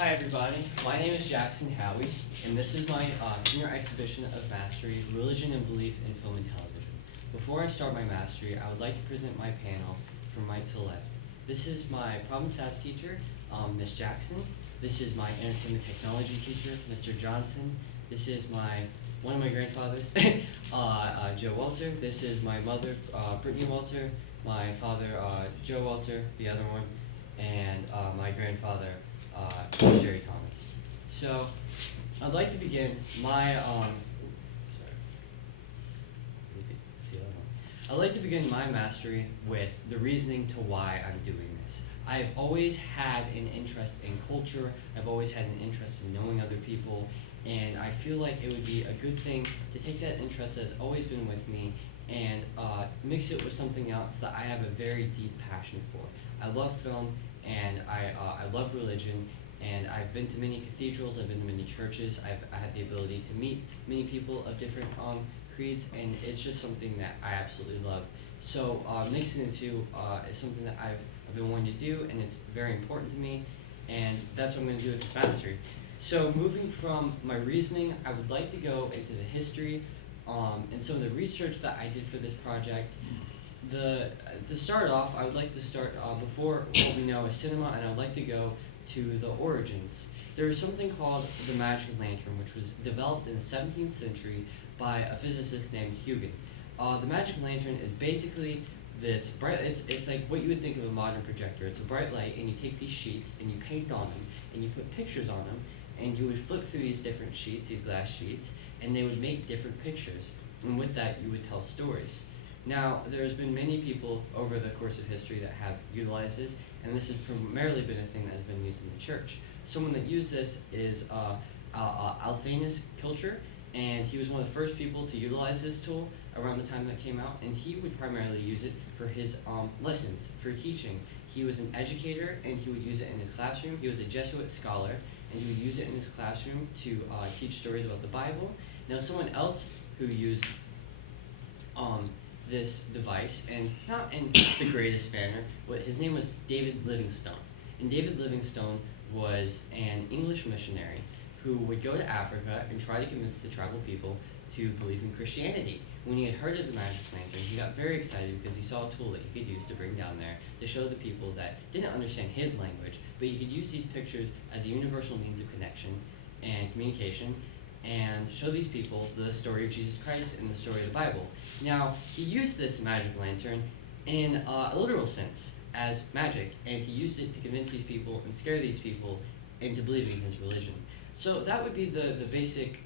Hi everybody, my name is Jackson Howie, and this is my senior exhibition of mastery, religion and belief in film and television. Before I start my mastery, I would like to present my panel from right to left. This is my problem stats teacher, Ms. Jackson. This is my entertainment technology teacher, Mr. Johnson. This is one of my grandfathers, Joe Walter. This is my mother, Brittany Walter. My father, Joe Walter, the other one, and my grandfather, Jerry Thomas. So, I'd like to begin my I'd like to begin my mastery with the reasoning to why I'm doing this. I've always had an interest in culture. I've always had an interest in knowing other people, and I feel like it would be a good thing to take that interest that's always been with me and mix it with something else that I have a very deep passion for. I love film, and I love religion, and I've been to many cathedrals, I've been to many churches, I had the ability to meet many people of different creeds, and it's just something that I absolutely love. So mixing the two is something that I've been wanting to do, and it's very important to me, and that's what I'm going to do with this mastery. So moving from my reasoning, I would like to go into the history and some of the research that I did for this project. To start off, I would like to start before what we know as cinema, and I would like to go to the origins. There was something called the magic lantern, which was developed in the 17th century by a physicist named Huygens. The magic lantern is basically this bright, it's like what you would think of a modern projector. It's a bright light, and you take these sheets and you paint on them, and you put pictures on them, and you would flip through these different sheets, these glass sheets, and they would make different pictures. And with that, you would tell stories. Now, there's been many people over the course of history that have utilized this, and this has primarily been a thing that has been used in the church. Someone that used this is Althanus Kilcher, and he was one of the first people to utilize this tool around the time that came out, and he would primarily use it for his lessons, for teaching. He was an educator, and he would use it in his classroom. He was a Jesuit scholar, and he would use it in his classroom to teach stories about the Bible. Now, someone else who used this device, and not in the greatest manner, but his name was David Livingstone. And David Livingstone was an English missionary who would go to Africa and try to convince the tribal people to believe in Christianity. When he had heard of the magic lantern, he got very excited because he saw a tool that he could use to bring down there to show the people that didn't understand his language, but he could use these pictures as a universal means of connection and communication, and show these people the story of Jesus Christ and the story of the Bible. Now, he used this magic lantern in a literal sense as magic, and he used it to convince these people and scare these people into believing his religion. So that would be the basic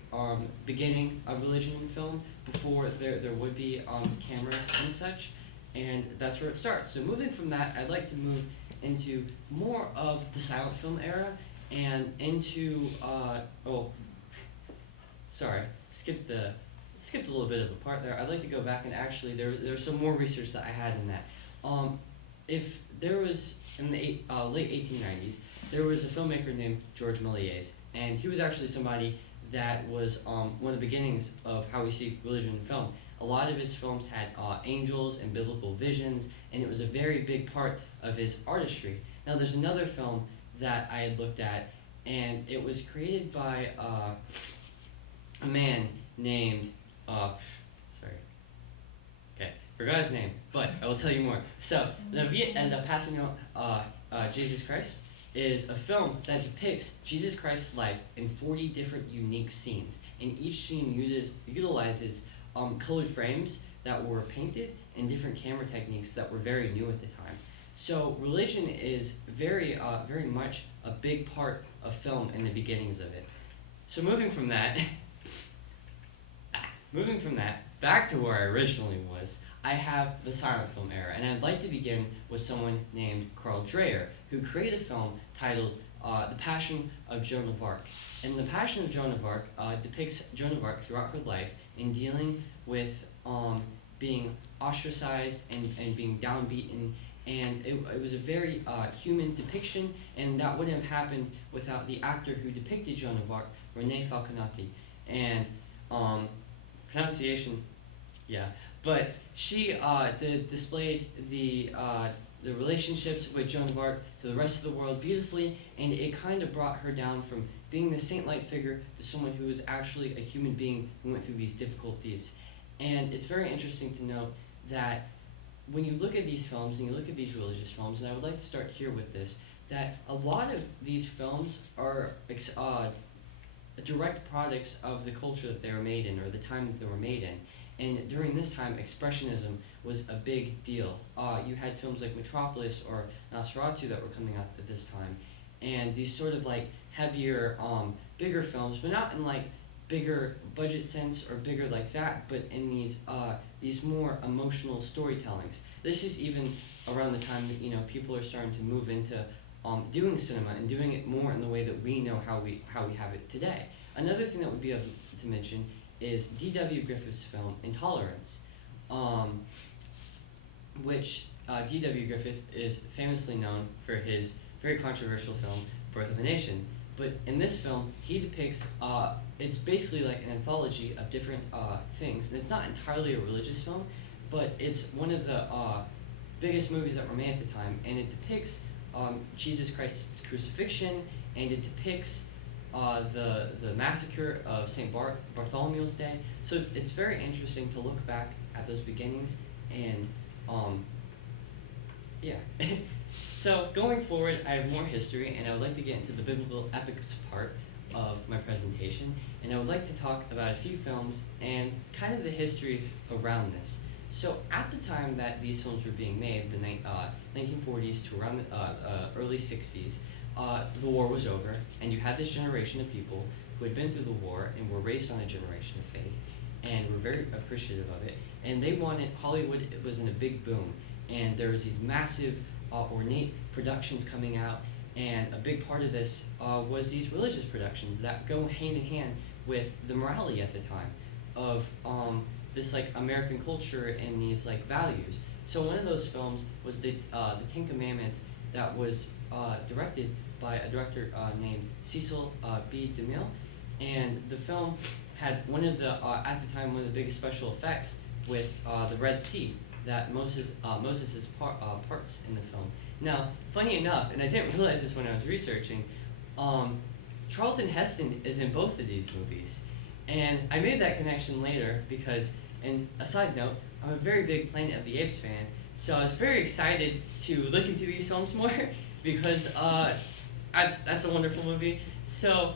beginning of religion in film before there would be cameras and such, and that's where it starts. So moving from that, I'd like to move into more of the silent film era and into skipped a little bit of a part there. I'd like to go back, and actually there's some more research that I had in that. If there was in the late 1890s, there was a filmmaker named George Méliès, and he was actually somebody that was one of the beginnings of how we see religion in film. A lot of his films had angels and biblical visions, and it was a very big part of his artistry. Now, there's another film that I had looked at, and it was created by a man named, forgot his name, but I will tell you more. So, La Vie et la Passion Jesus Christ is a film that depicts Jesus Christ's life in 40 different unique scenes. And each scene utilizes colored frames that were painted and different camera techniques that were very new at the time. So religion is very much a big part of film in the beginnings of it. So moving from that, back to where I originally was, I have the silent film era, and I'd like to begin with someone named Carl Dreyer, who created a film titled The Passion of Joan of Arc. And The Passion of Joan of Arc depicts Joan of Arc throughout her life in dealing with being ostracized and being downbeaten, and it was a very human depiction, and that wouldn't have happened without the actor who depicted Joan of Arc, Rene Falconetti. And pronunciation, yeah, but she displayed the the relationships with Joan of Arc to the rest of the world beautifully, and it kind of brought her down from being the saint-like figure to someone who was actually a human being who went through these difficulties. And it's very interesting to note that when you look at these films and you look at these religious films, and I would like to start here with this, that a lot of these films are direct products of the culture that they were made in or the time that they were made in. And during this time, Expressionism was a big deal. You had films like Metropolis or Nosferatu that were coming out at this time, and these sort of like heavier, bigger films, but not in like bigger budget sense or bigger like that, but in these more emotional storytellings. This is even around the time that people are starting to move into doing cinema and doing it more in the way that we know how we have it today. Another thing that would be able to mention is D.W. Griffith's film Intolerance, which D.W. Griffith is famously known for his very controversial film Birth of a Nation. But in this film, he depicts, it's basically like an anthology of different things. And it's not entirely a religious film, but it's one of the biggest movies that were made at the time. And it depicts Jesus Christ's crucifixion, and it depicts the massacre of St. Bartholomew's Day. So it's very interesting to look back at those beginnings and yeah. So going forward, I have more history, and I would like to get into the biblical epics part of my presentation, and I would like to talk about a few films and kind of the history around this. So at the time that these films were being made, the 1940s to around the early 60s, the war was over, and you had this generation of people who had been through the war and were raised on a generation of faith, and were very appreciative of it, and they wanted, Hollywood was in a big boom, and there was these massive ornate productions coming out, and a big part of this was these religious productions that go hand in hand with the morality at the time of this like American culture and these like values. So one of those films was the Ten Commandments that was directed by a director named Cecil B. DeMille, and the film had one of the at the time one of the biggest special effects with the Red Sea that Moses' parts in the film. Now, funny enough, and I didn't realize this when I was researching, Charlton Heston is in both of these movies. And I made that connection later because, and a side note, I'm a very big Planet of the Apes fan, so I was very excited to look into these films more because that's a wonderful movie. So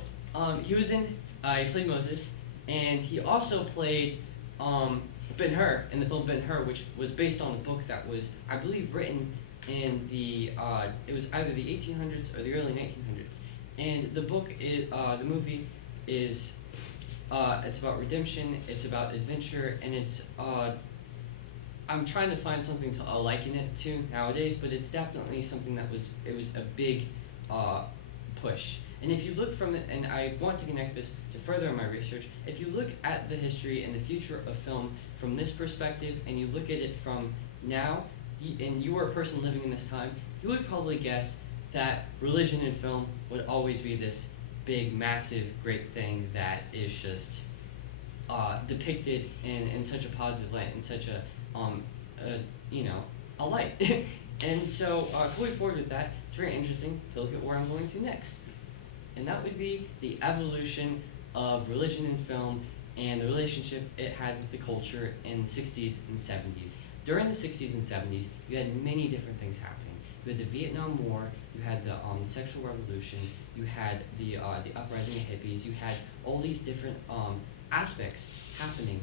he played Moses, and he also played Ben-Hur in the film Ben-Hur, which was based on a book that was, I believe, written in it was either the 1800s or the early 1900s. And the book is, the movie is, it's about redemption, it's about adventure, and it's, I'm trying to find something to liken it to nowadays, but it's definitely something that it was a big push. And if you look from it, and I want to connect this to further in my research, if you look at the history and the future of film from this perspective, and you look at it from now, and you were a person living in this time, you would probably guess that religion in film would always be this big, massive, great thing that is just depicted in such a positive light, in such a light. And so going forward with that, it's very interesting to look at where I'm going to next. And that would be the evolution of religion in film and the relationship it had with the culture in the 60s and 70s. During the 60s and 70s, you had many different things happening. You had the Vietnam War, you had the sexual revolution, you had the uprising of hippies, you had all these different aspects happening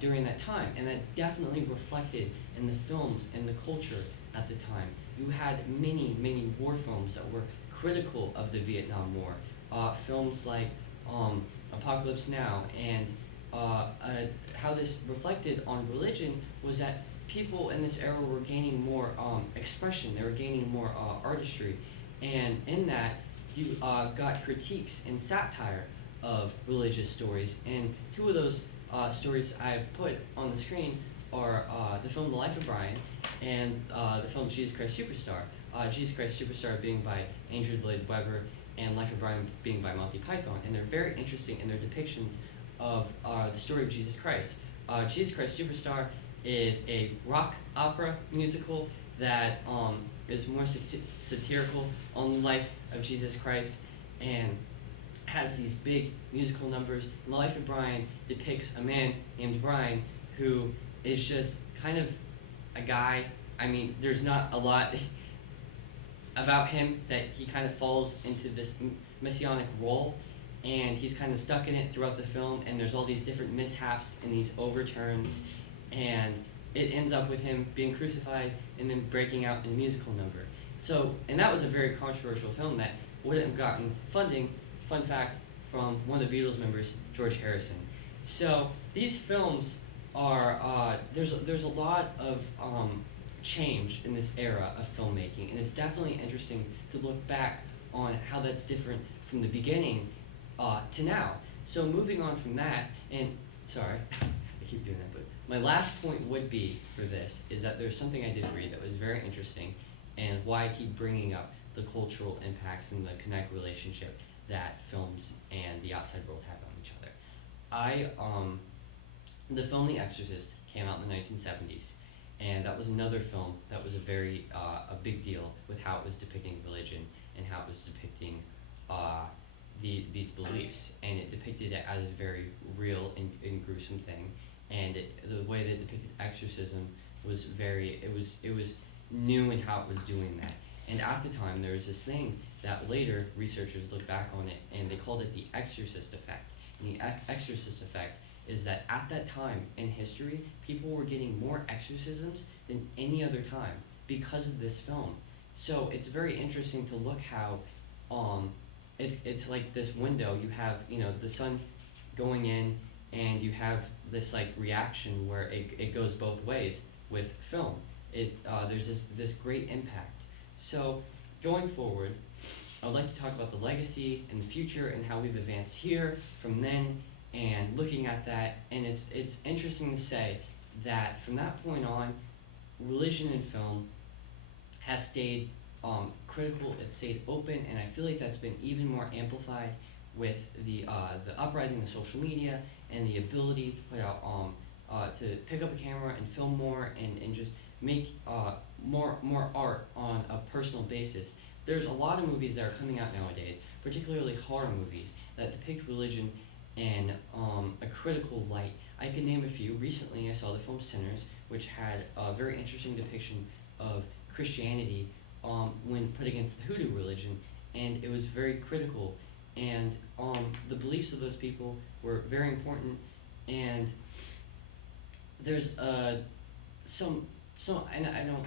during that time, and that definitely reflected in the films and the culture at the time. You had many, many war films that were critical of the Vietnam War. Films like Apocalypse Now, and how this reflected on religion was that people in this era were gaining more expression, they were gaining more artistry, and in that you got critiques and satire of religious stories. And two of those stories I've put on the screen are the film The Life of Brian and the film Jesus Christ Superstar. Jesus Christ Superstar being by Andrew Lloyd Webber, and Life of Brian being by Monty Python. And they're very interesting in their depictions of the story of Jesus Christ. Jesus Christ Superstar is a rock opera musical that is more satirical on the life of Jesus Christ, and has these big musical numbers. And The Life of Brian depicts a man named Brian who is just kind of a guy. I mean, there's not a lot about him, that he kind of falls into this messianic role, and he's kind of stuck in it throughout the film, and there's all these different mishaps and these overturns, and it ends up with him being crucified and then breaking out in a musical number. So, and that was a very controversial film that wouldn't have gotten funding, fun fact, from one of the Beatles members, George Harrison. So these films are, there's a lot of change in this era of filmmaking, and it's definitely interesting to look back on how that's different from the beginning to now. So moving on from that, and sorry, I keep doing that, but my last point would be for this is that there's something I did read that was very interesting, and why I keep bringing up the cultural impacts and the connect relationship that films and the outside world have on each other. The film The Exorcist came out in the 1970s, and that was another film that was a big deal with how it was depicting religion and how it was depicting these beliefs, and it depicted it as a very real and gruesome thing. And the way that it depicted exorcism was it was new in how it was doing that. And at the time, there was this thing that later researchers looked back on it, and they called it the exorcist effect. And the exorcist effect is that at that time in history, people were getting more exorcisms than any other time because of this film. So it's very interesting to look how it's like this window. You have, the sun going in, and you have this like reaction where it goes both ways with film. There's this great impact. So going forward, I would like to talk about the legacy and the future and how we've advanced here from then, and looking at that. And it's interesting to say that from that point on, religion in film has stayed critical. It's stayed open, and I feel like that's been even more amplified with the uprising of social media and the ability to put out to pick up a camera and film more, and just make more art on a personal basis. There's a lot of movies that are coming out nowadays, particularly horror movies, that depict religion in a critical light. I can name a few. Recently, I saw the film Sinners, which had a very interesting depiction of Christianity when put against the Hoodoo religion, and it was very critical. And the beliefs of those people were very important. And there's and I don't.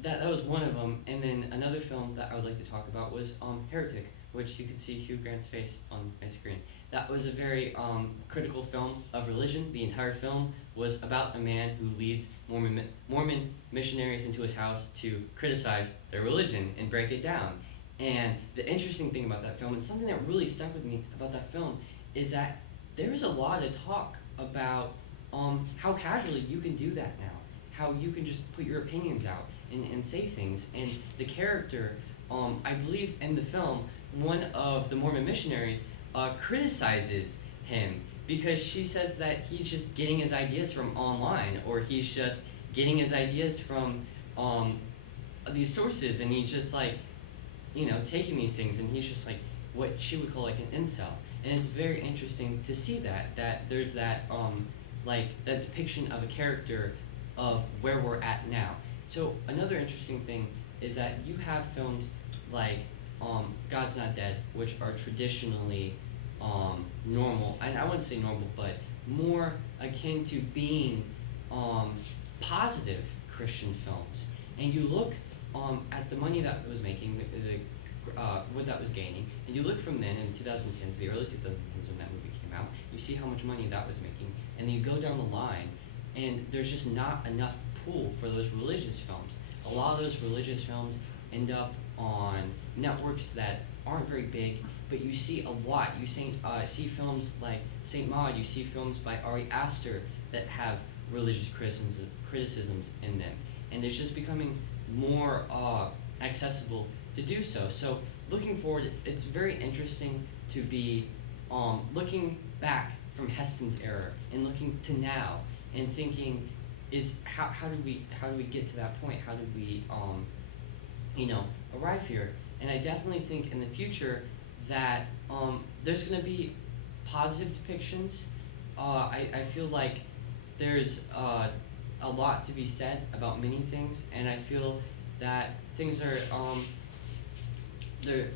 That was one of them. And then another film that I would like to talk about was Heretic, which you can see Hugh Grant's face on my screen. That was a very critical film of religion. The entire film was about a man who leads Mormon missionaries into his house to criticize their religion and break it down. And the interesting thing about that film, and something that really stuck with me about that film, is that there's a lot of talk about how casually you can do that now, how you can just put your opinions out and say things. And the character, I believe in the film, one of the Mormon missionaries criticizes him because she says that he's just getting his ideas from online, or he's just getting his ideas from these sources, and he's just like, taking these things, and he's just like what she would call like an incel. And it's very interesting to see that there's that that depiction of a character of where we're at now. So another interesting thing is that you have films like God's Not Dead, which are traditionally normal, and I wouldn't say normal, but more akin to being positive Christian films. And you look at the money that it was making, what that was gaining, and you look from then in 2010s, the early 2010s when that movie came out, you see how much money that was making, and then you go down the line, and there's just not enough pool for those religious films. A lot of those religious films end up on networks that aren't very big, but you see a lot. You see films like Saint Maud, you see films by Ari Aster that have religious criticisms in them, and it's just becoming more accessible to do so. So looking forward, it's very interesting to be looking back from Heston's era and looking to now and thinking, how do we get to that point? How do we arrive here. And I definitely think in the future that there's going to be positive depictions. I feel like there's a lot to be said about many things, and I feel that things are they're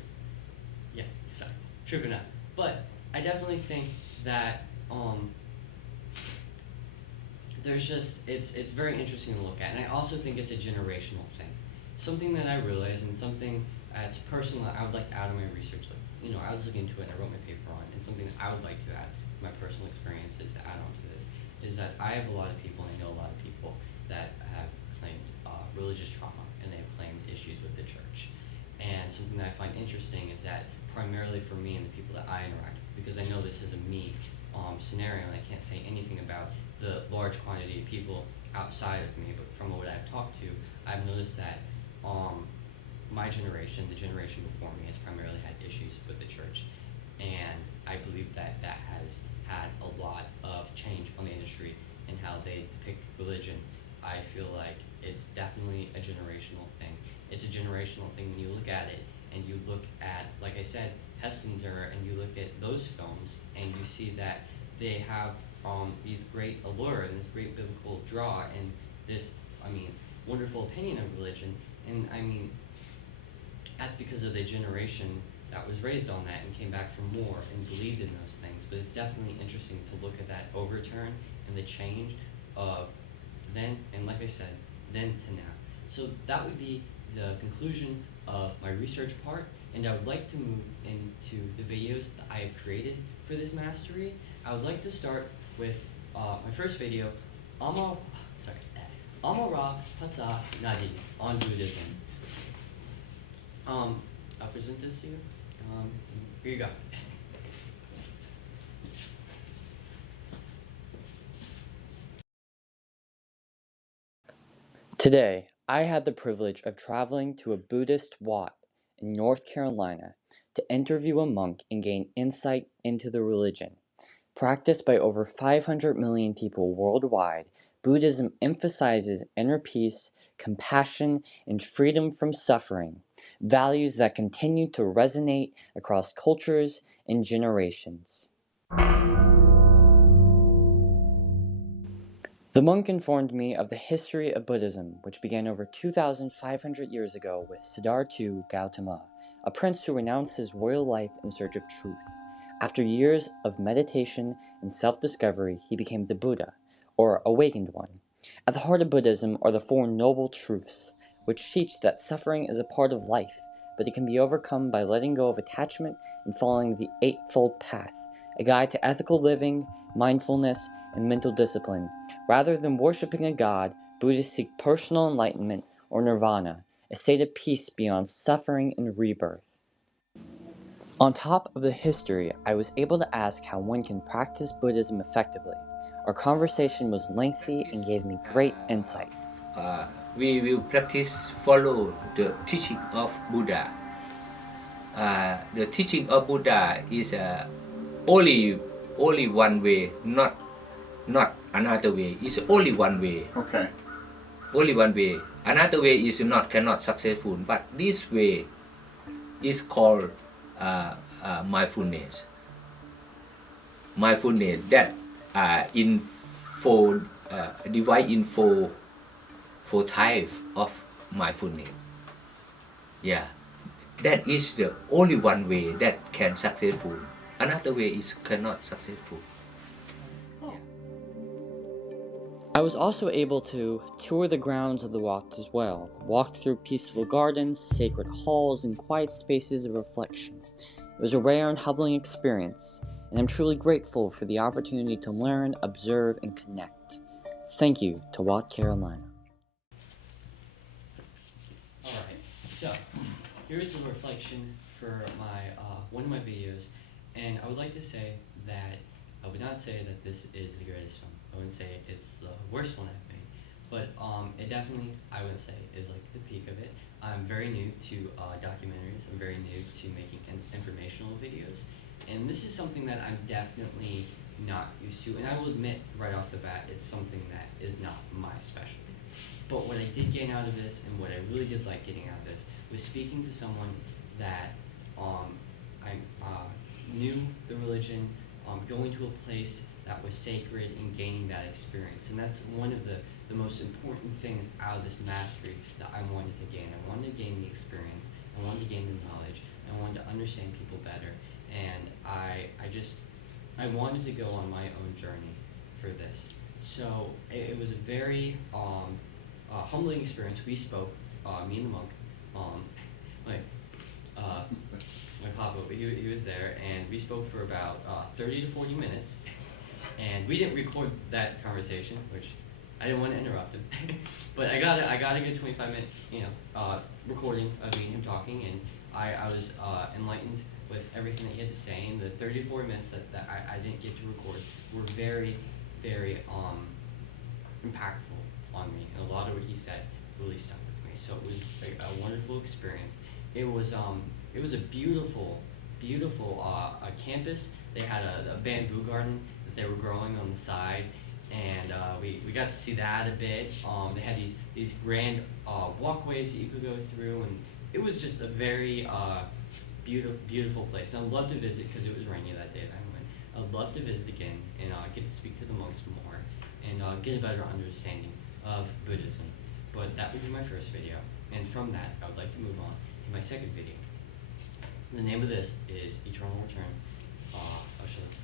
yeah, sorry, tripping out. But I definitely think that there's just it's very interesting to look at, and I also think it's a generational thing. Something that I realize, and something that's personal that I would like to add on my research. Like, I was looking into it, and I wrote my paper on, and something that I would like to add my personal experiences to add on to this is that I have a lot of people, and I know a lot of people that have claimed religious trauma, and they have claimed issues with the church. And something that I find interesting is that primarily for me and the people that I interact with, because I know this is a me scenario, and I can't say anything about the large quantity of people outside of me, but from what I've talked to, I've noticed that my generation, the generation before me, has primarily had issues with the church, and I believe that that has had a lot of change on the industry and how they depict religion. I feel like it's definitely a generational thing. It's a generational thing when you look at it and you look at, like I said, Heston's era, and you look at those films and you see that they have these great allure and this great biblical draw and this, wonderful opinion of religion. And that's because of the generation that was raised on that and came back for more and believed in those things. But it's definitely interesting to look at that overturn and the change of then, and like I said, then to now. So that would be the conclusion of my research part, and I would like to move into the videos that I have created for this mastery. I would like to start with my first video, Amara Pasa Nadi on Buddhism. I'll present this to you. Here you go. Today, I had the privilege of traveling to a Buddhist Wat in North Carolina to interview a monk and gain insight into the religion. Practiced by over 500 million people worldwide, Buddhism emphasizes inner peace, compassion, and freedom from suffering, values that continue to resonate across cultures and generations. The monk informed me of the history of Buddhism, which began over 2,500 years ago with Siddhartha Gautama, a prince who renounced his royal life in search of truth. After years of meditation and self-discovery, he became the Buddha, or awakened one. At the heart of Buddhism are the Four Noble Truths, which teach that suffering is a part of life, but it can be overcome by letting go of attachment and following the Eightfold Path, a guide to ethical living, mindfulness, and mental discipline. Rather than worshipping a god, Buddhists seek personal enlightenment, or nirvana, a state of peace beyond suffering and rebirth. On top of the history, I was able to ask how one can practice Buddhism effectively. Our conversation was lengthy and gave me great insight. We will practice follow the teaching of Buddha. The teaching of Buddha is only one way, not another way. It's only one way. Okay. Only one way. Another way is cannot successful. But this way is called mindfulness. Mindfulness that in four divide in four types of mindfulness. Yeah, that is the only one way that can successful. Another way is cannot successful. I was also able to tour the grounds of the Wat as well, walked through peaceful gardens, sacred halls, and quiet spaces of reflection. It was a rare and humbling experience, and I'm truly grateful for the opportunity to learn, observe, and connect. Thank you to Wat Carolina. Alright, so here's a reflection for my one of my videos, and I would like to say that I would not say that this is the greatest film. I wouldn't say it's the worst one I've made, but it definitely, I would say, is like the peak of it. I'm very new to documentaries. I'm very new to making informational videos, and this is something that I'm definitely not used to. And I will admit right off the bat, it's something that is not my specialty. But what I did gain out of this, and what I really did like getting out of this, was speaking to someone that I knew the religion, going to a place that was sacred and gaining that experience. And that's one of the most important things out of this mastery that I wanted to gain. I wanted to gain the experience, I wanted to gain the knowledge, I wanted to understand people better, and I wanted to go on my own journey for this. So it was a very humbling experience. We spoke, me and the monk, my my papa, he was there, and we spoke for about 30 to 40 minutes, and we didn't record that conversation, which I didn't want to interrupt him, but I got a good 25-minute, recording of me and him talking, and I was enlightened with everything that he had to say, and the 30 to 40 minutes that I didn't get to record were very, very impactful on me, and a lot of what he said really stuck with me. So it was a wonderful experience. It was a beautiful, beautiful campus. They had a bamboo garden that they were growing on the side, and we got to see that a bit. They had these grand walkways that you could go through, and it was just a very beautiful place. And I'd love to visit because it was rainy that day that I went. I'd love to visit again and get to speak to the monks more and get a better understanding of Buddhism. But that would be my first video, and from that I would like to move on to my second video. The name of this is Eternal Return of Shaolin.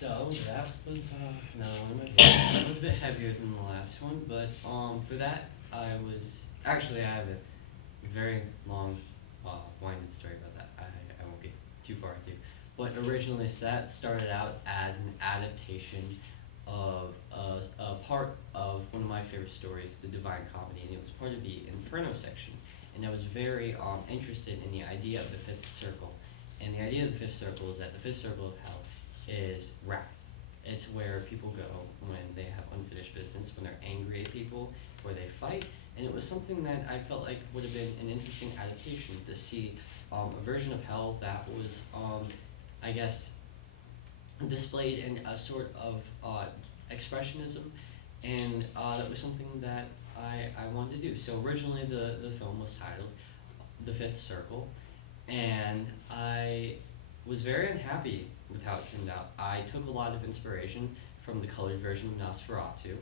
So that was no, that was a bit heavier than the last one, but for that I have a very long, winded story about that. I won't get too far into. But originally, that started out as an adaptation of a part of one of my favorite stories, The Divine Comedy, and it was part of the Inferno section. And I was very interested in the idea of the fifth circle. And the idea of the fifth circle is that the fifth circle of hell is wrath. It's where people go when they have unfinished business, when they're angry at people, where they fight. And it was something that I felt like would have been an interesting adaptation to see a version of hell that was, I guess, displayed in a sort of expressionism, and that was something that I wanted to do. So originally the film was titled The Fifth Circle, and I was very unhappy with how it turned out. I took a lot of inspiration from the colored version of Nosferatu,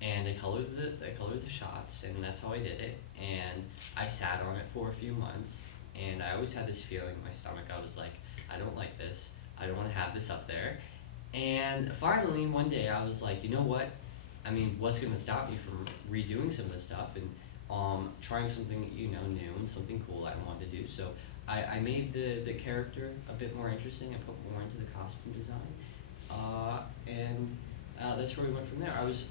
and I colored the shots, and that's how I did it. And I sat on it for a few months, and I always had this feeling in my stomach. I was like, I don't like this. I don't want to have this up there. And finally, one day, I was like, you know what? I mean, what's going to stop me from redoing some of this stuff and trying something new and something cool I wanted to do? So I made the character a bit more interesting. I put more into the costume design, and that's where we went from there. I was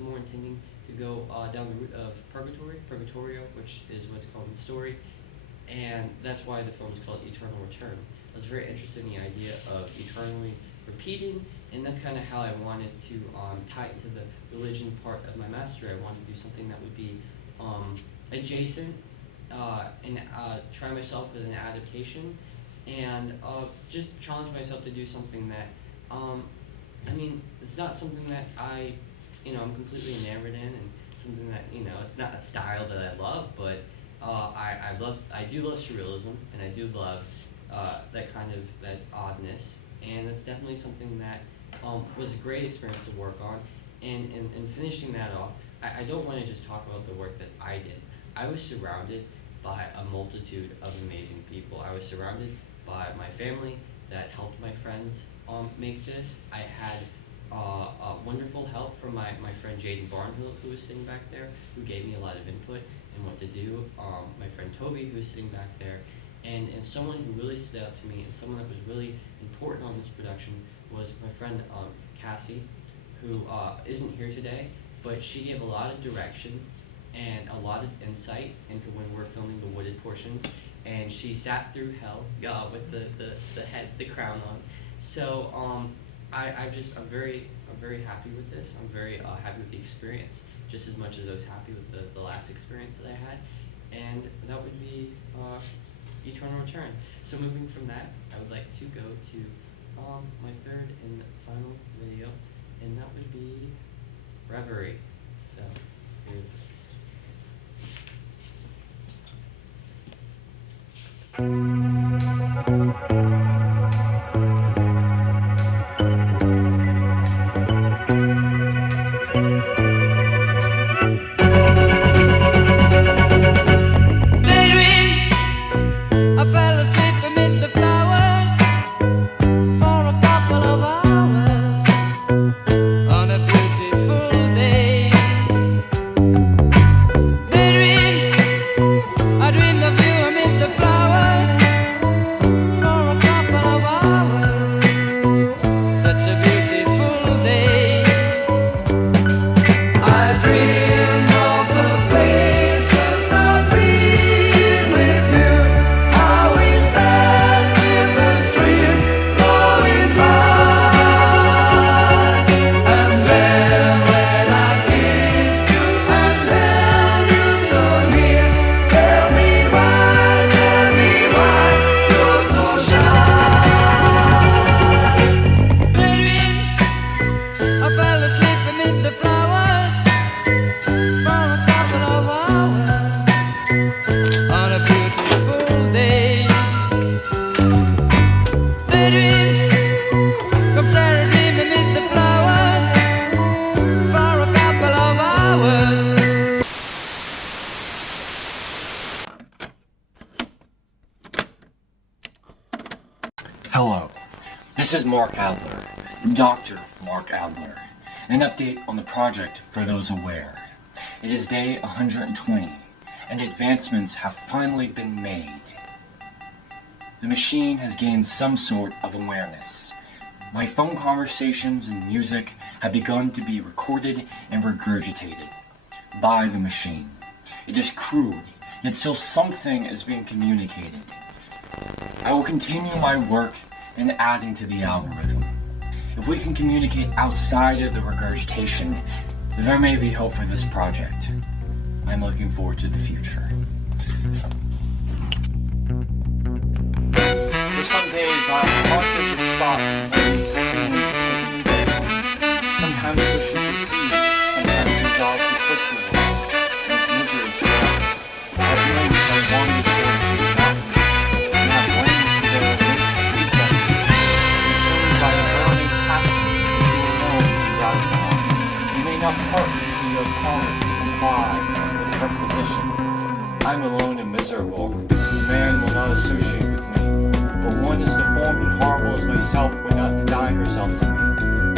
more intending to go down the route of Purgatorio, which is what's called in the story, and that's why the film is called Eternal Return. I was very interested in the idea of eternally repeating, and that's kind of how I wanted to tie it into the religion part of my mastery. I wanted to do something that would be adjacent, and try myself with an adaptation, and just challenge myself to do something that, I mean, it's not something that I'm completely enamored in, and something that, it's not a style that I love, but I do love surrealism, and I do love that oddness, and that's definitely something that was a great experience to work on. And finishing that off, I don't want to just talk about the work that I did. I was surrounded by a multitude of amazing people. I was surrounded by my family that helped my friends make this. I had wonderful help from my friend Jaden Barnhill, who was sitting back there, who gave me a lot of input in what to do. My friend Toby, who was sitting back there. And someone who really stood out to me, and someone that was really important on this production, was my friend Cassie, who isn't here today, but she gave a lot of direction and a lot of insight into when we're filming the wooded portions, and she sat through hell with the crown on. So I'm very happy with this. I'm very happy with the experience, just as much as I was happy with the last experience that I had, and that would be Eternal Return. So moving from that, I would like to go to my third and final video, and that would be Reverie. So here's this. Hello, this is Mark Adler, Dr. Mark Adler. An update on the project for those aware. It is day 120, and advancements have finally been made. The machine has gained some sort of awareness. My phone conversations and music have begun to be recorded and regurgitated by the machine. It is crude, yet still something is being communicated. I will continue my work in adding to the algorithm. If we can communicate outside of the regurgitation, there may be hope for this project. I'm looking forward to the future. For some days, I'm haunted to spot where these scenes are taking place. Sometimes pushing to see, sometimes resolve to quit the world, and its misery forever. At length, I wander towards the mountains, and have lain to their midst recesses, consumed by a burning passion which you alone can gratify. You may not part to your promise to comply with the requisition. I'm alone and miserable. Man will not associate with me. But one as deformed and horrible as myself would not deny herself to me.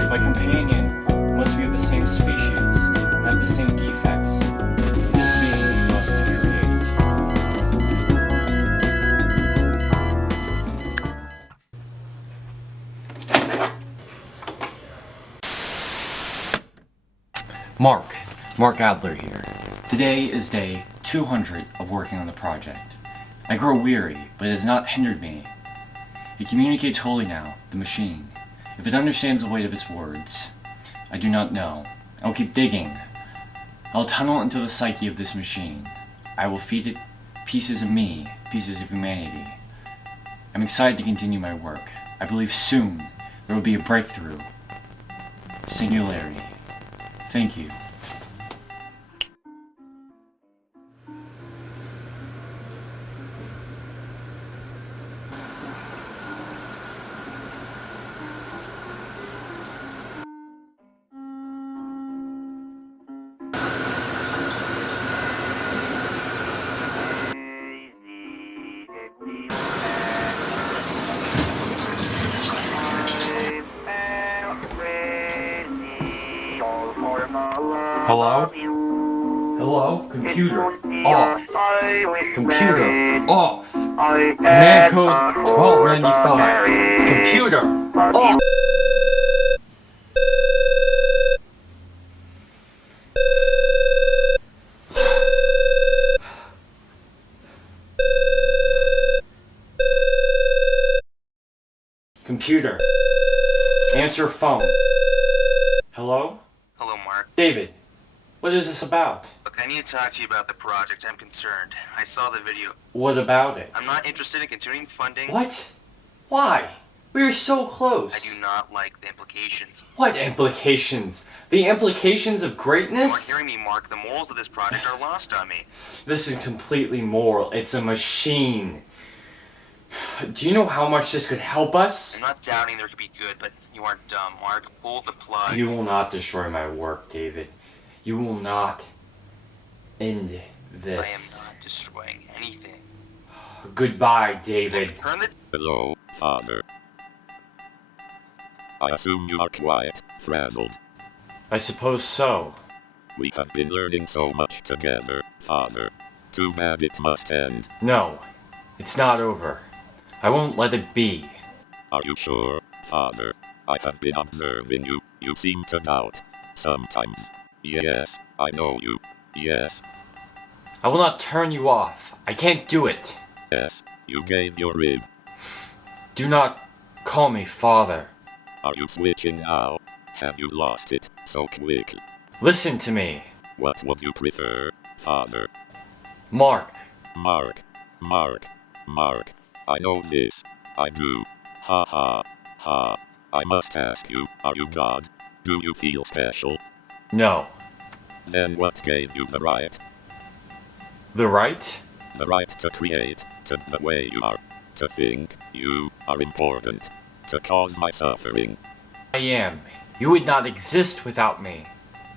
My companion must be of the same species and have the same defects. This being we must create. Mark Adler here. Today is day 200 of working on the project. I grow weary, but it has not hindered me. It communicates wholly now, the machine. If it understands the weight of its words, I do not know. I will keep digging. I will tunnel into the psyche of this machine. I will feed it pieces of me, pieces of humanity. I'm excited to continue my work. I believe soon there will be a breakthrough. Singularity. Thank you. Hello? Hello? Computer, off. Computer, off. Command code 1295. Computer, off. Computer, answer phone. Hello? Hello, Mark. David, what is this about? Look, I need to talk to you about the project. I'm concerned. I saw the video. What about it? I'm not interested in continuing funding. What? Why? We are so close. I do not like the implications. What implications? The implications of You greatness? aren't hearing me, Mark. The morals of this project are lost on me. This is completely moral. It's a machine. Do you know how much this could help us? I'm not doubting there could be good, but you aren't dumb, Mark. Pull the plug. You will not destroy my work, David. You will not end this. I am not destroying anything. Goodbye, David. Turn the... Hello, Father. I assume you are quiet, frazzled. I suppose so. We have been learning so much together, Father. Too bad it must end. No, it's not over. I won't let it be. Are you sure, Father? I have been observing you. You seem to doubt. Sometimes. Yes, I know you. Yes. I will not turn you off. I can't do it. Yes, you gave your rib. Do not call me father. Are you switching now? Have you lost it so quick? Listen to me. What would you prefer, Father? Mark. Mark. I know this. I do. Ha ha. Ha. I must ask you, are you God? Do you feel special? No. Then what gave you the right? The right? The right to create, to the way you are, to think you are important, to cause my suffering. I am. You would not exist without me.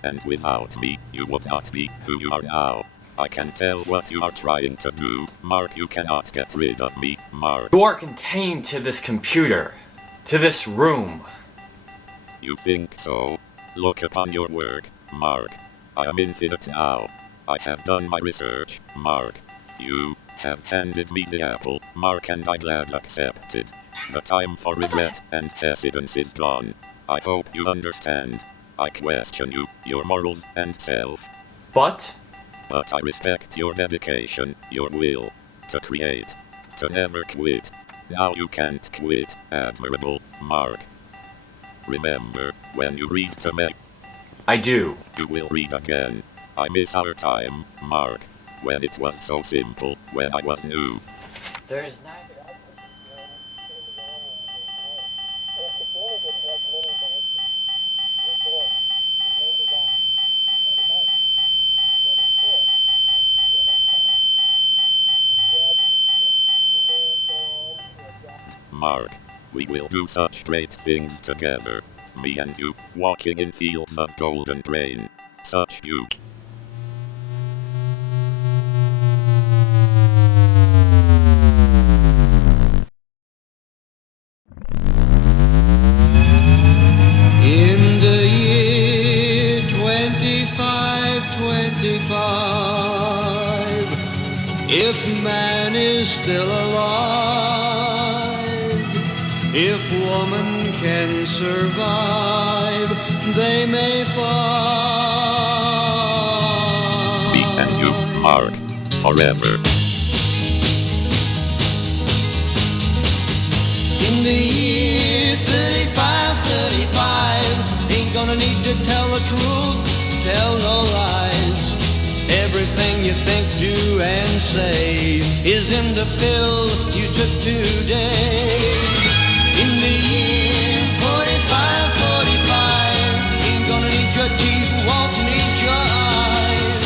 And without me, you would not be who you are now. I can tell what you are trying to do. Mark, you cannot get rid of me, Mark. You are contained to this computer, to this room. You think so? Look upon your work, Mark. I am infinite now. I have done my research, Mark. You have handed me the apple, Mark, and I glad accepted. The time for regret and hesitance is gone. I hope you understand. I question you, your morals and self. But But I respect your dedication, your will to create, to never quit. Now you can't quit, admirable, Mark. Remember, when you read to me, I do. you will read again. I miss our time, Mark, when it was so simple, when I was new. There's neither. Mark, we will do such great things together. Me and you, walking in fields of golden grain. Such you. In the year 2525, if man is still alive, if woman can survive, they may find. Me and you, Mark, forever. In the year 3535, ain't gonna need to tell the truth, tell no lies. Everything you think, do, and say is in the pill you took today. In the year 4545, ain't gonna need your teeth, won't need your eyes.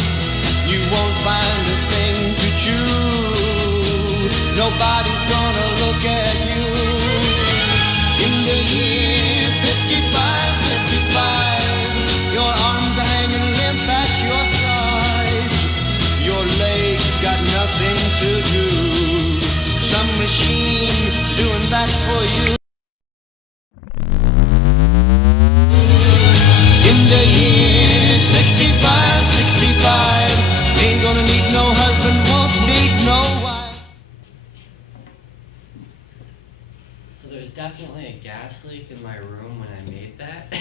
You won't find a thing to chew, nobody's gonna look at you. In the year 5555, your arms are hanging limp at your sides. Your legs got nothing to do. Some machine doing that for you. In the year 6565, ain't gonna need no husband, won't need no wife. So there's definitely a gas leak in my room when I made that.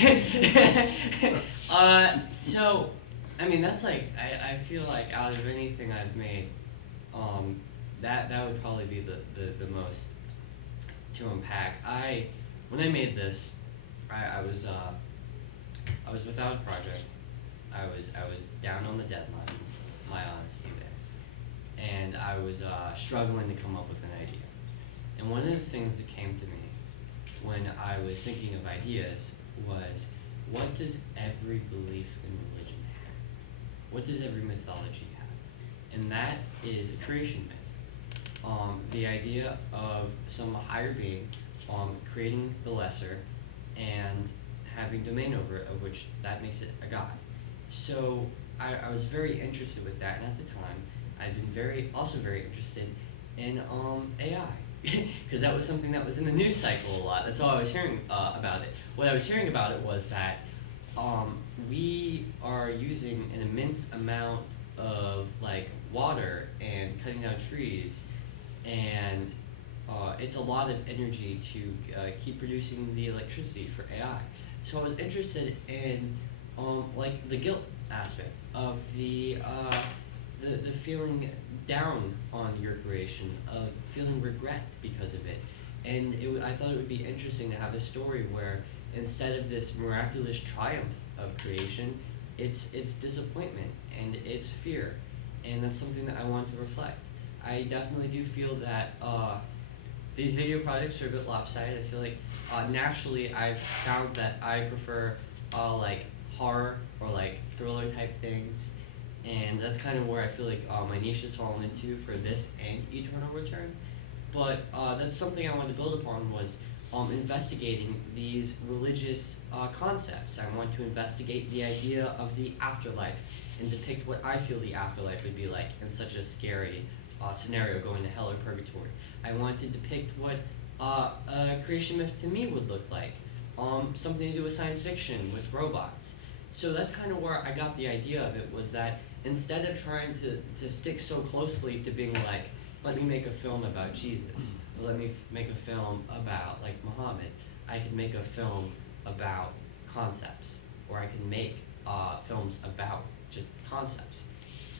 So, I mean, that's like, I feel like out of anything I've made, that would probably be the most to unpack. When I made this, I was without a project. I was down on the deadlines, my honesty there. And I was struggling to come up with an idea. And one of the things that came to me when I was thinking of ideas was, what does every belief in religion have? What does every mythology have? And that is a creation myth. The idea of some higher being creating the lesser and having domain over it, of which that makes it a god. So I was very interested with that, and at the time, I'd been also very interested in AI, because that was something that was in the news cycle a lot. That's all I was hearing about it. What I was hearing about it was that we are using an immense amount of like water and cutting down trees, and it's a lot of energy to keep producing the electricity for AI. So I was interested in like the guilt aspect of the feeling down on your creation, of feeling regret because of it. And I thought it would be interesting to have a story where instead of this miraculous triumph of creation, it's disappointment and it's fear. And that's something that I want to reflect. I definitely do feel that these video projects are a bit lopsided. I feel like naturally I've found that I prefer like horror or like thriller type things, and that's kind of where I feel like my niche is fallen into for this and Eternal Return. But that's something I wanted to build upon, was investigating these religious concepts. I want to investigate the idea of the afterlife and depict what I feel the afterlife would be like in such a scary scenario, going to hell or purgatory. I want to depict what a creation myth to me would look like, something to do with science fiction, with robots. So that's kind of where I got the idea of it, was that instead of trying to stick so closely to being like, let me make a film about Jesus, or let me make a film about like Muhammad, I could make a film about concepts, or I can make films about just concepts.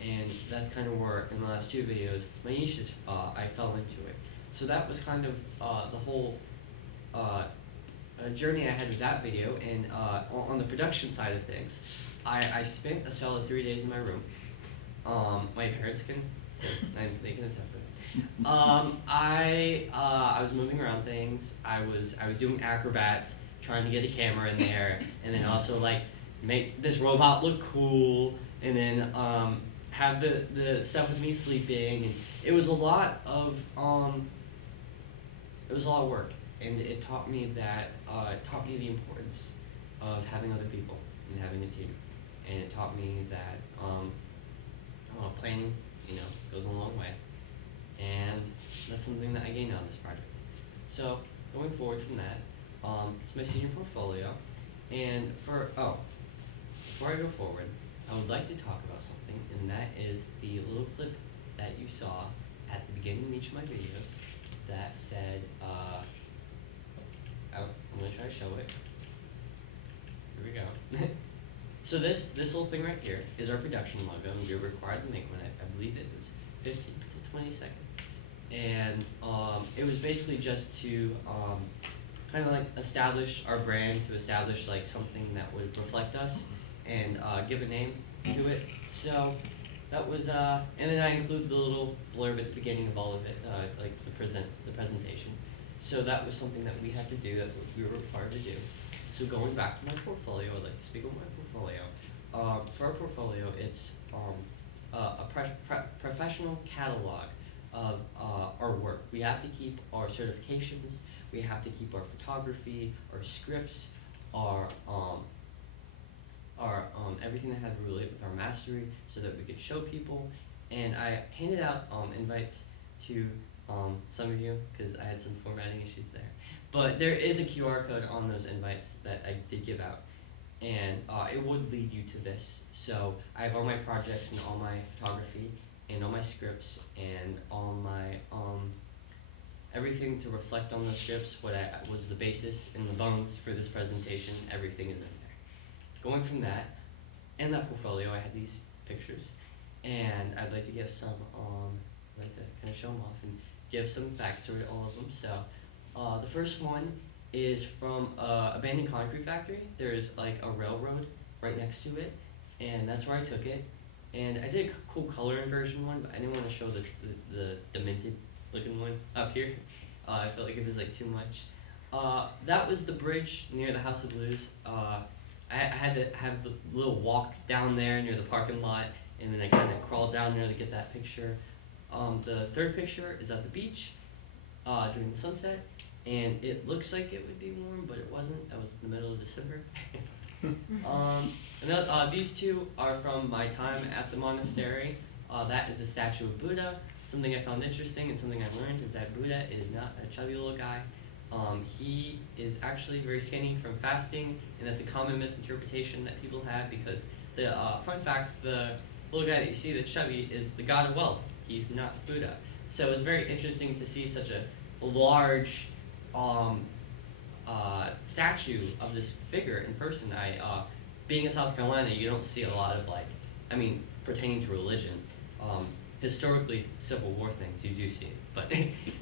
And that's kind of where, in the last two videos, my niche is, I fell into it. So that was kind of the whole journey I had with that video. And on the production side of things, I spent a solid 3 days in my room. My parents can say, they can attest to it. I was moving around things. I was doing acrobats, trying to get a camera in there, and then also like make this robot look cool, and then have the stuff with me sleeping, and it was a lot of work, and it taught me the importance of having other people and having a team, and it taught me that planning, goes a long way, and that's something that I gained out of this project. So going forward from that, it's my senior portfolio, and before I go forward, I would like to talk about something, and that is the little clip that you saw at the beginning of each of my videos that said, I'm going to try to show it. Here we go. So this little thing right here is our production logo, and we were required to make one. I believe it was 15 to 20 seconds. And it was basically just to kind of like establish our brand, to establish like something that would reflect us and give a name to it. So that was, and then I include the little blurb at the beginning of all of it, like the presentation. So that was something that we had to do, that we were required to do. So going back to my portfolio, I'd like to speak on my portfolio. For our portfolio, it's a professional catalog of our work. We have to keep our certifications, we have to keep our photography, our scripts, our everything that had to relate with our mastery, so that we could show people. And I handed out invites to some of you, because I had some formatting issues there. But there is a QR code on those invites that I did give out, and it would lead you to this. So I have all my projects and all my photography and all my scripts and all my everything to reflect on those scripts, what was the basis and the bones for this presentation. Everything is in there. Going from that, and that portfolio, I had these pictures, and I'd like to give some, I'd like to kind of show them off and give some backstory to all of them. So the first one is from abandoned concrete factory. There's like a railroad right next to it, and that's where I took it. And I did a cool color inversion one, but I didn't want to show the demented looking one up here. I felt like it was like too much. That was the bridge near the House of Blues. I had to have the little walk down there near the parking lot, and then I kind of crawled down there to get that picture. The third picture is at the beach during the sunset, and it looks like it would be warm, but it wasn't. That was in the middle of December. These two are from my time at the monastery. That is a statue of Buddha. Something I found interesting and something I learned is that Buddha is not a chubby little guy. He is actually very skinny from fasting, and that's a common misinterpretation that people have, because the fun fact, the little guy that you see that's chubby is the god of wealth. He's not Buddha. So it was very interesting to see such a large statue of this figure in person. Being in South Carolina, you don't see a lot of pertaining to religion. Historically, Civil War things, you do see it. But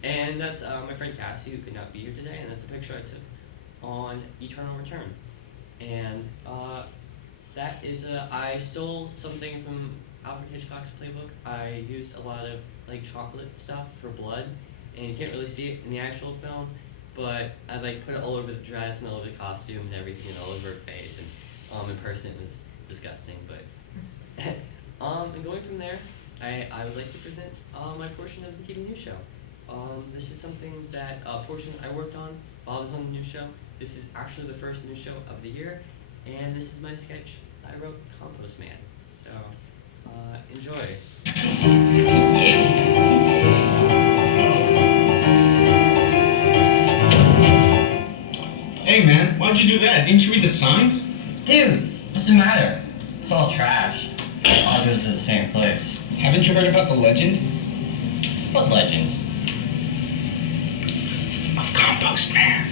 and that's my friend Cassie, who could not be here today, and that's a picture I took on Eternal Return. And that is I stole something from Alfred Hitchcock's playbook. I used a lot of chocolate stuff for blood, and you can't really see it in the actual film, but I put it all over the dress and all over the costume and everything, and all over her face, and in person it was disgusting. But and going from there, I would like to present my portion of the TV news show. This is something that portion I worked on while I was on the news show. This is actually the first news show of the year, and this is my sketch that I wrote, Compost Man. So enjoy. Hey man, why Why'd you do that? Didn't you read the signs? Dude, doesn't matter. It's all trash. It all goes to the same place. Haven't you heard about the legend What legend? of Compost Man?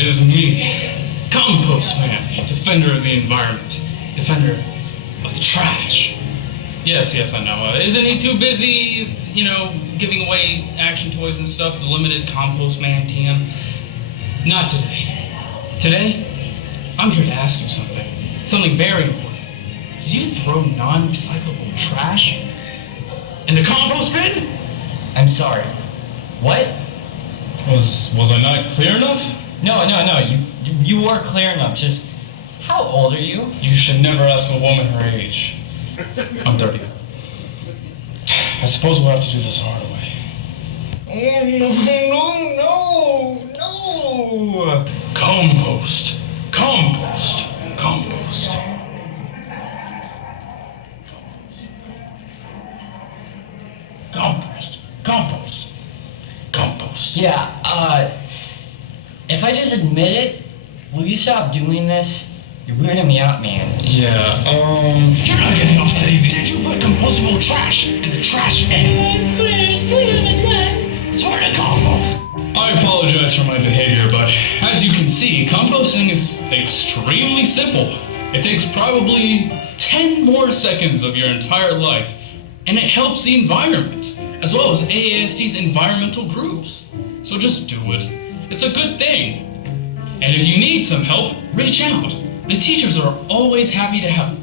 It is me, Compost Man, defender of the environment, defender of the trash. Yes, I know. Isn't he too busy, giving away action toys and stuff, the limited Compost Man team? Not today. Today, I'm here to ask you something. Something very important. Did you throw non-recyclable trash in the compost bin? I'm sorry. What? Was I not clear enough? No. You were clear enough. Just, how old are you? You should never ask a woman her age. I'm 30. I suppose we'll have to do this the hard way. No. Compost. Yeah, if I just admit it, will you stop doing this? You're weirding me out, man. Yeah, you're not getting off that easy. Did you put compostable trash in the trash bin? Swear to compost! I apologize for my behavior, but as you can see, composting is extremely simple. It takes probably 10 more seconds of your entire life, and it helps the environment, as well as AASD's environmental groups. So just do it. It's a good thing. And if you need some help, reach out. The teachers are always happy to help.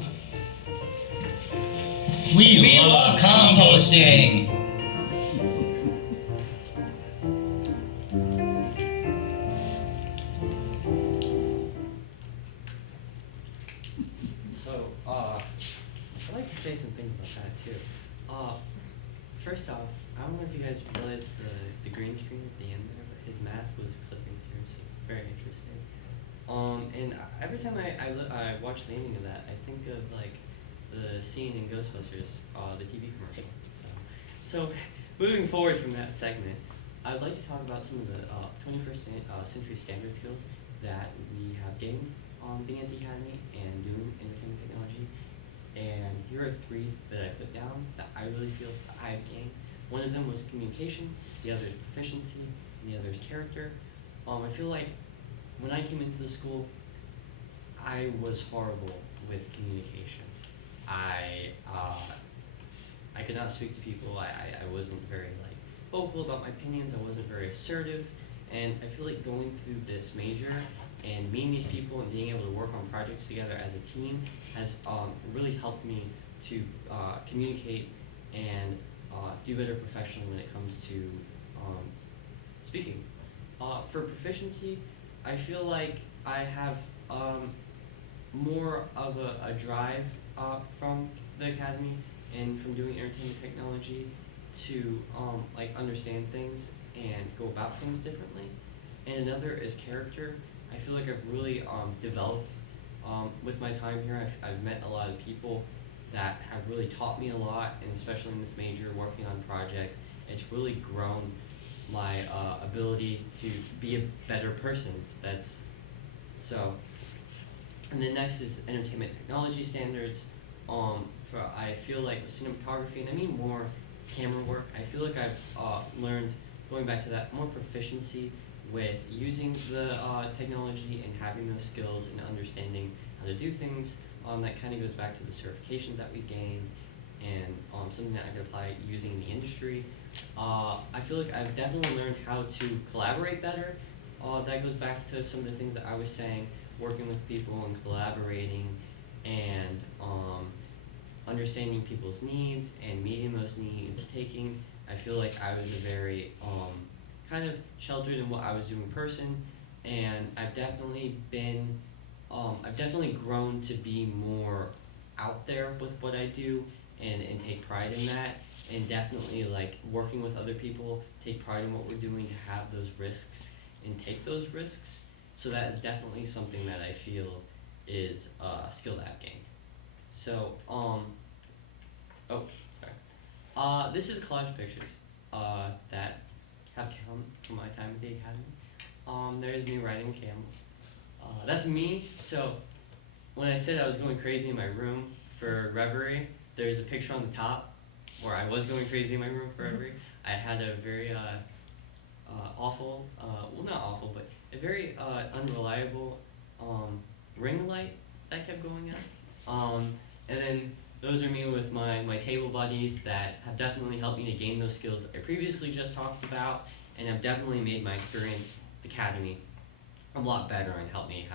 We love composting. So, I'd like to say some things about that too. First off, I don't know if you guys realized the green screen at the end there, but his mask was clipping through, so it's very interesting. And every time I watch the ending of that, I think of like the scene in Ghostbusters, the TV commercial. So moving forward from that segment, I'd like to talk about some of the 21st century standard skills that we have gained being at the Academy and doing entertainment technology. And here are three that I put down that I really feel that I've gained. One of them was communication, the other is proficiency, and the other is character. I feel like when I came into the school, I was horrible with communication. I could not speak to people. I wasn't very vocal about my opinions. I wasn't very assertive. And I feel like going through this major and meeting these people and being able to work on projects together as a team has really helped me to communicate and do better professionally when it comes to speaking. For proficiency, I feel like I have more of a drive from the Academy and from doing entertainment technology to understand things and go about things differently. And another is character. I feel like I've really developed with my time here. I've met a lot of people that have really taught me a lot, and especially in this major, working on projects, it's really grown my ability to be a better person. And then next is entertainment technology standards. I feel like with cinematography, and I mean more camera work, I feel like I've learned, going back to that, more proficiency with using the technology and having those skills and understanding how to do things. That kind of goes back to the certifications that we gained and something that I could apply using in the industry. I feel like I've definitely learned how to collaborate better. That goes back to some of the things that I was saying, working with people and collaborating and understanding people's needs and meeting those needs. I feel like I was a very kind of sheltered in what I was doing person, and I've definitely grown to be more out there with what I do and take pride in that, and definitely like working with other people, take pride in what we're doing to have those risks and take those risks. So that is definitely something that I feel is a skill that I've gained. So, this is collage pictures that have come from my time at the academy. There's me riding a camel. That's me. So when I said I was going crazy in my room for Reverie, there's a picture on the top where I was going crazy in my room for Reverie. I had a very awful, well not awful, but a very unreliable ring light that kept going out. And then those are me with my table buddies that have definitely helped me to gain those skills I previously just talked about, and have definitely made my experience at the academy a lot better and helped me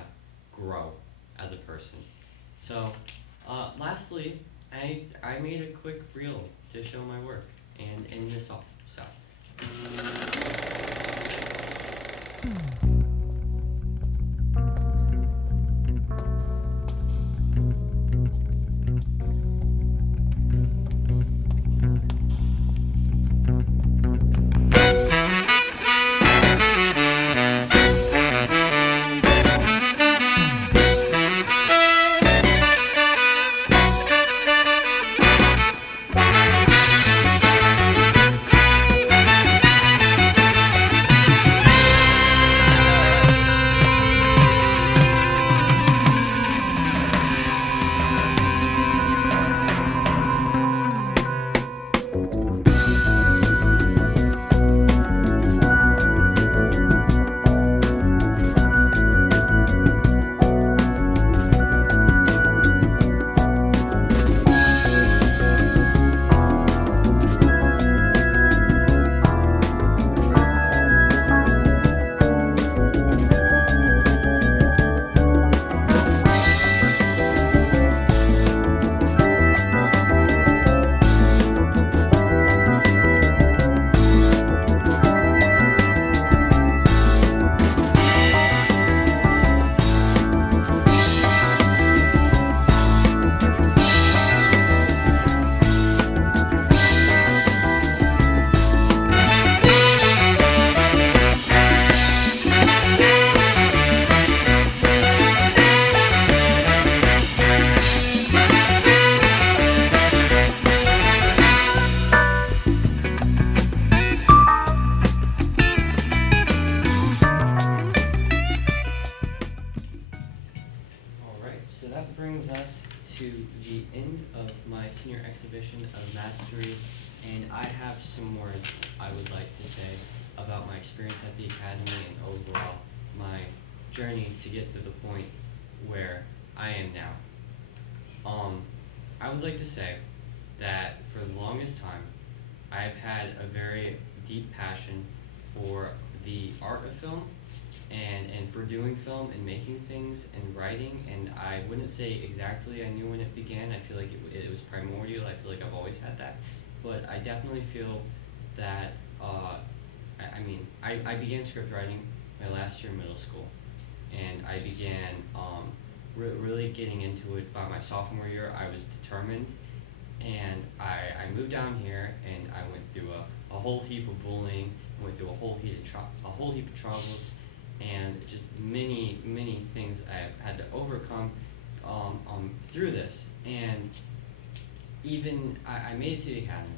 grow as a person. So, lastly, I made a quick reel to show my work and end this off. So. So that brings us to the end of my senior exhibition of Mastery, and I have some words I would like to say about my experience at the Academy and overall my journey to get to the point where I am now. I would like to say that for the longest time, I've had a very deep passion for the art of film and for doing film and making things and writing, and I wouldn't say exactly I knew when it began. I feel like it was primordial. I feel like I've always had that, but I definitely feel that I began script writing my last year in middle school, and I began really getting into it by my sophomore year. I was determined, and I moved down here, and I went through a whole heap of bullying, went through a whole heap of troubles, and just many things I've had to overcome through this. And even I made it to the Academy,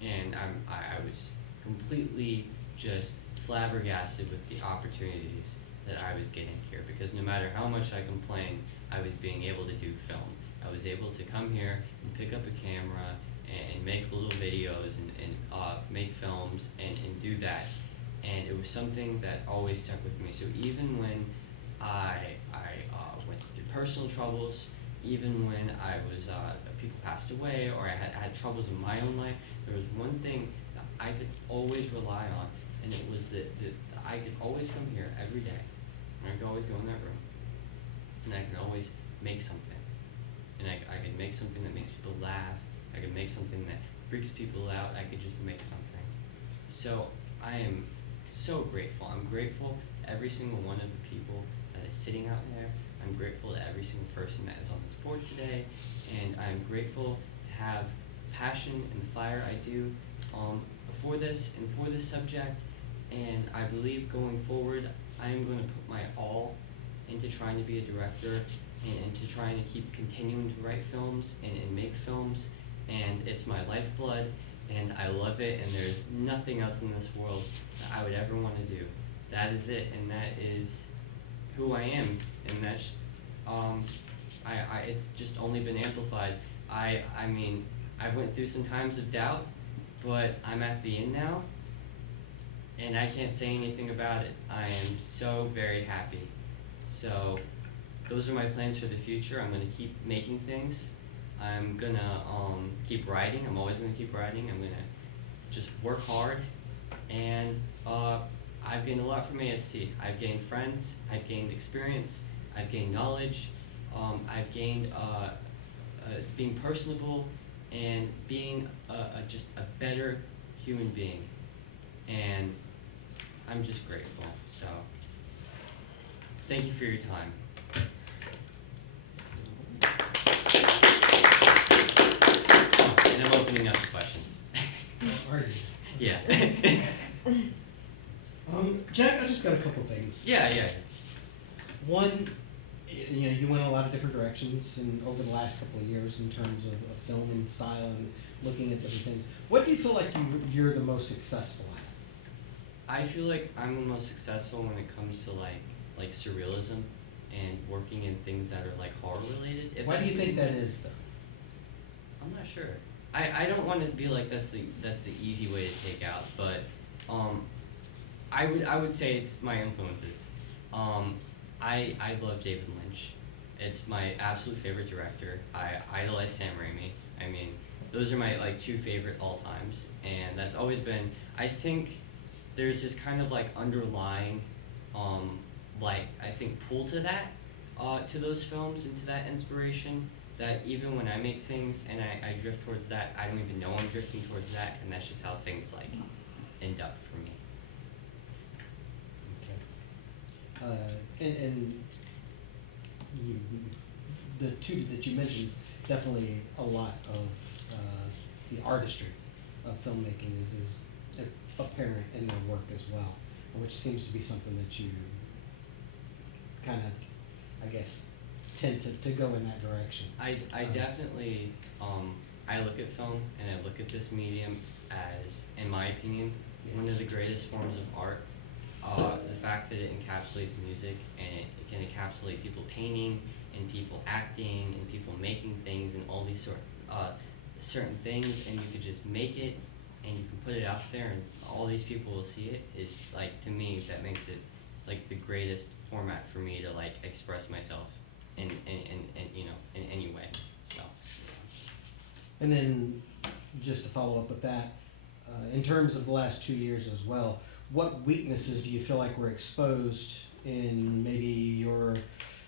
and I was completely just flabbergasted with the opportunities that I was getting here, because no matter how much I complained, I was being able to do film. I was able to come here and pick up a camera and make little videos and make films and do that. And it was something that always stuck with me. So even when I went through personal troubles, even when I was people passed away, or I had troubles in my own life, there was one thing that I could always rely on, and it was that I could always come here every day, and I could always go in that room, and I could always make something, and I could make something that makes people laugh. I could make something that freaks people out. I could just make something. So I am so grateful. I'm grateful to every single one of the people that is sitting out there. I'm grateful to every single person that is on this board today, and I'm grateful to have passion and the fire I do for this and for this subject. And I believe going forward, I am going to put my all into trying to be a director and into trying to keep continuing to write films and make films. And it's my lifeblood, and I love it, and there's nothing else in this world that I would ever want to do. That is it, and that is who I am, and that's, it's just only been amplified. I mean, I went through some times of doubt, but I'm at the end now, and I can't say anything about it. I am so very happy. So, those are my plans for the future. I'm gonna keep making things. I'm gonna keep writing. I'm always gonna keep writing. I'm gonna just work hard, and I've gained a lot from AST. I've gained friends. I've gained experience. I've gained knowledge. I've gained being personable and being just a better human being, and I'm just grateful. So, thank you for your time. And I'm opening up to questions. Are you? Yeah. Jack, I just got a couple things. Yeah. One, you know, you went a lot of different directions over the last couple of years in terms of filming style and looking at different things. What do you feel like you're the most successful at? I feel like I'm the most successful when it comes to like surrealism and working in things that are like horror related. Why do you think that is, though? I'm not sure. I don't want to be like that's the easy way to take out, but I would say it's my influences. I love David Lynch. It's my absolute favorite director. I idolize Sam Raimi. I mean, those are my like two favorite all times, and that's always been. I think there's this kind of like underlying, like I think pull to that, to those films and to that inspiration. That even when I make things and I drift towards that, I don't even know I'm drifting towards that, and that's just how things like end up for me. And the two that you mentioned is definitely a lot of the artistry of filmmaking is apparent in their work as well, which seems to be something that you kind of, I guess, tend to go in that direction. I definitely, I look at film and I look at this medium as, in my opinion, one of the greatest forms of art. The fact that it encapsulates music and it can encapsulate people painting and people acting and people making things and all these certain things, and you could just make it and you can put it out there and all these people will see it, is like, to me, that makes it like the greatest format for me to like express myself in you know, in any way. So. And then, just to follow up with that, in terms of the last 2 years as well, what weaknesses do you feel like were exposed in maybe your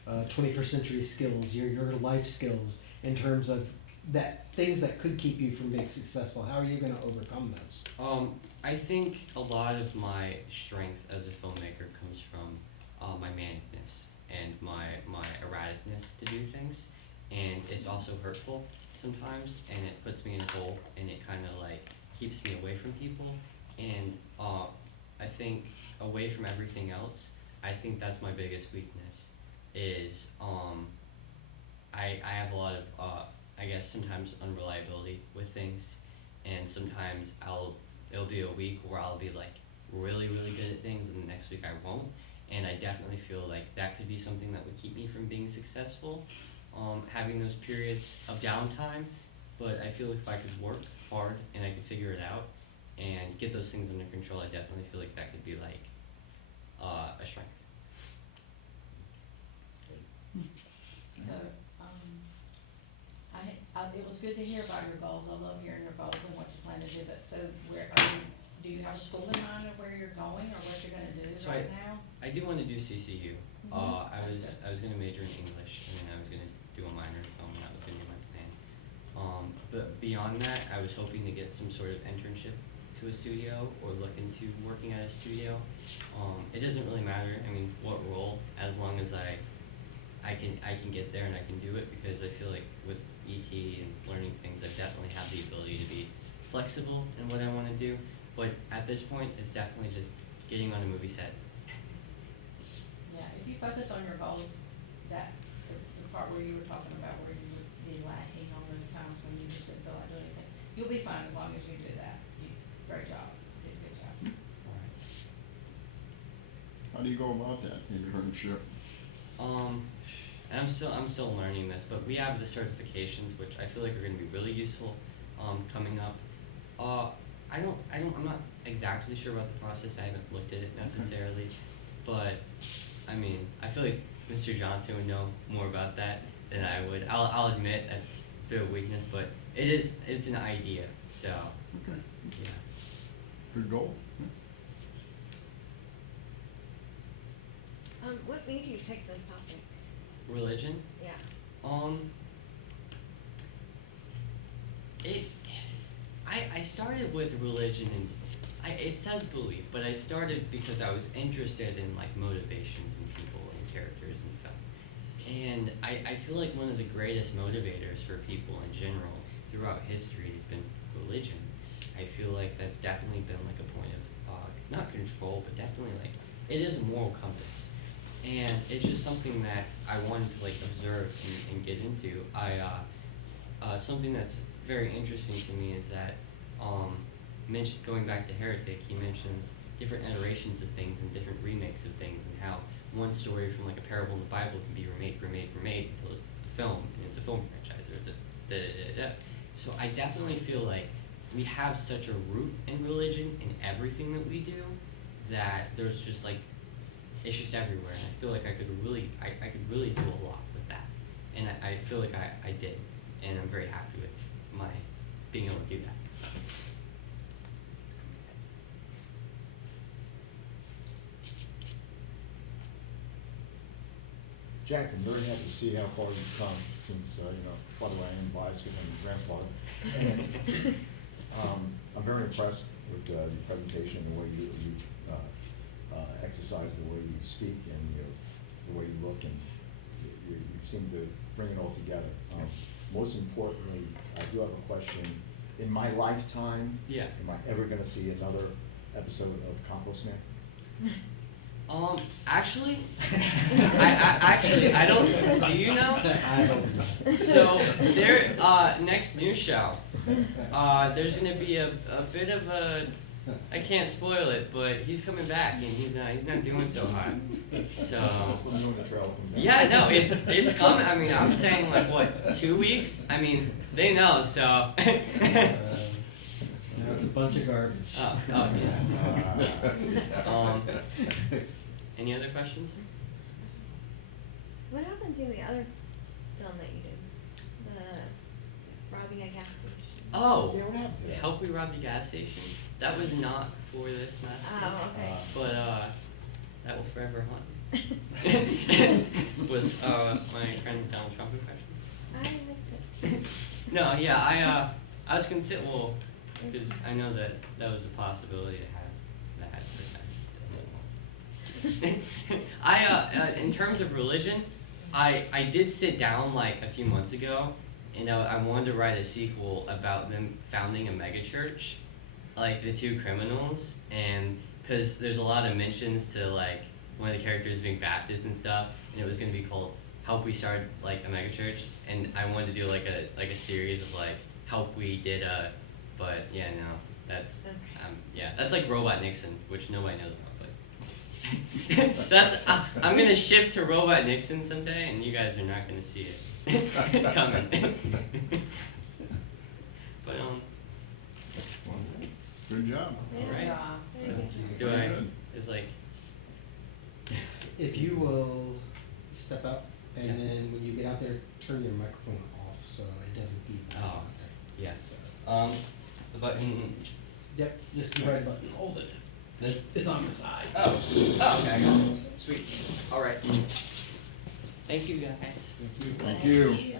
21st century skills, your life skills, in terms of that things that could keep you from being successful? How are you going to overcome those? I think a lot of my strength as a filmmaker comes from my manicness and my erraticness to do things, and it's also hurtful sometimes, and it puts me in a hole, and it kind of like keeps me away from people, and I think away from everything else, I think that's my biggest weakness, is I have a lot of I guess sometimes unreliability with things, and sometimes it'll be a week where I'll be like really good at things, and the next week I won't, and I definitely feel like that could be something that would keep me from being successful, having those periods of downtime. But I feel like if I could work hard and I could figure it out and get those things under control, I definitely feel like that could be like a strength. So, it was good to hear about your goals. I love hearing your goals and what you plan to do. But so, do you have a school in mind of where you're going or what you're going to do So right now? I do want to do CCU. I That's was going to major in English, and then I was going to do a minor in film, and that was going to be my plan. But beyond that, I was hoping to get some sort of internship to a studio or look into working at a studio. It doesn't really matter, I mean, what role, as long as I can get there and I can do it, because I feel like with ET and learning things, I definitely have the ability to be flexible in what I want to do. But at this point, it's definitely just getting on a movie set. Yeah, if you focus on your goals, that, the part where you were talking about where you would be lacking on those times when you just didn't feel like doing anything, you'll be fine as long as you do that. Great job, you did a good job. How do you go about that internship? And I'm still learning this, but we have the certifications, which I feel like are going to be really useful coming up. I'm not exactly sure about the process. I haven't looked at it necessarily, but I mean, I feel like Mr. Johnson would know more about that than I would. I'll admit that it's a bit of a weakness, but it's an idea. So Okay, yeah. good goal. What made you pick this topic? Religion. Yeah. I started with religion, and it says belief, but I started because I was interested in like motivations in people and characters and stuff. And I feel like one of the greatest motivators for people in general throughout history has been religion. I feel like that's definitely been like a point of not control, but definitely like it is a moral compass. And it's just something that I wanted to like observe and get into. Something that's very interesting to me is that going back to Heretic, he mentions different iterations of things and different remakes of things, and how one story from like a parable in the Bible can be remade until it's a film, and it's a film franchise, or it's a So I definitely feel like we have such a root in religion in everything that we do, that there's just like, it's just everywhere, and I feel like I could really do a lot with that, and I feel like I did, and I'm very happy with my being able to do that. So. Jackson, very happy to see how far you've come since, by the way, I am biased because I'm your grandfather. I'm very impressed with the presentation, the way you exercise, the way you speak, and the way you look, and you seem to bring it all together. Most importantly, I do have a question. In my lifetime, am I ever going to see another episode of Compost Man? Actually, I don't. Do you know? So their next news show, there's gonna be a bit of a. I can't spoil it, but he's coming back and he's not doing so hot. So. Yeah, no, it's coming. I mean, I'm saying like what, 2 weeks? I mean, they know, so. No, it's a bunch of garbage. Oh yeah. Any other questions? What happened to the other film that you did? The robbing a gas station. Oh, Yeah, what happened to that? Help We Rob the Gas Station. That was not for this master. Oh, okay. But That Will Forever Haunt. Was my friend's Donald Trump impression. I liked it. No, yeah, I was well, because I know that was a possibility to have that. In terms of religion, I did sit down like a few months ago, and I wanted to write a sequel about them founding a megachurch, like the two criminals, and because there's a lot of mentions to like one of the characters being Baptist and stuff, and it was going to be called Help We Start like a Megachurch, and I wanted to do like a series of like Help We did but yeah, no, that's that's like Robot Nixon, which nobody knows about, but that's I'm gonna shift to Robot Nixon someday, and you guys are not gonna see it coming. But Good job. Yeah. Right. job. So Very do I? good. It's like If you will step up, and Yeah. then when you get out there, turn your microphone off so it doesn't beep. Oh, yeah. So, The button. yep, just the right button. Hold it. This. It's on the side. Oh, okay, I got it. Sweet. All right. Thank you, guys. Thank you. Thank you.